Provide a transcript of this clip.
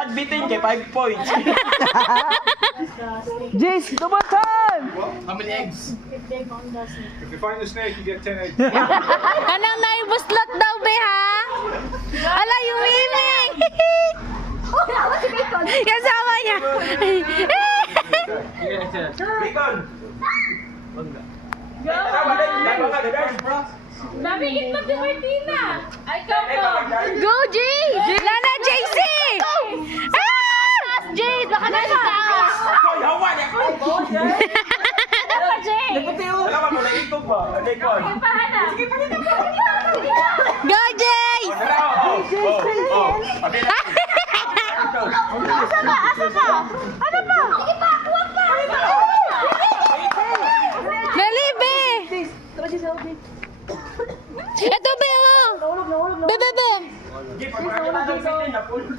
tagbitin kay 5 points. Jace, dumatan! How many eggs? If you find the snake, you get 10 eggs. Kanang naibuslot daw, be, ha? Ala, yung iming! Kasama niya! Bacon! Go! Dami itlog ni Martina! Ay, ikaw po! Go, Jay! Lana, JC! Ah! Jay, baka na sa taas! Hoy, hawa niya! Ano pa, Jay? Alam mo, nag-itog ba? Bacon! Sige pa, Hana! Sige pa, Go, Jay! Asa pa? Ano pa? Sige pa, kuha pa! Dali, be! Ito, be, oh! Be, be, be! Sige, pag makakita ng bitin, napulog.